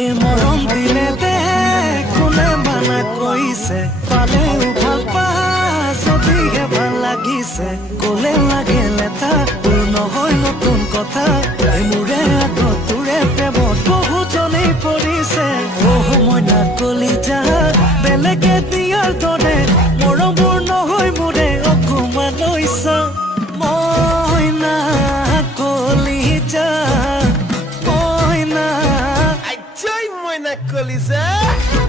এই মৰম দিলে দে কোনে মানা কৰিছে পালেও ভাল পা যদিহে ভাল লাগিছে ক'লে লাগে লেটা তোৰ নহয় নতুন কথা মোৰে আগত তোৰে প্ৰেমত বহুজনেই পৰিছে মইনা কলিজা বেলেগে দিয়াৰ দৰে মৰমৰ নহয় মোৰে অকমান লৈছা মইনা কলিজা Ay, mojna koliza.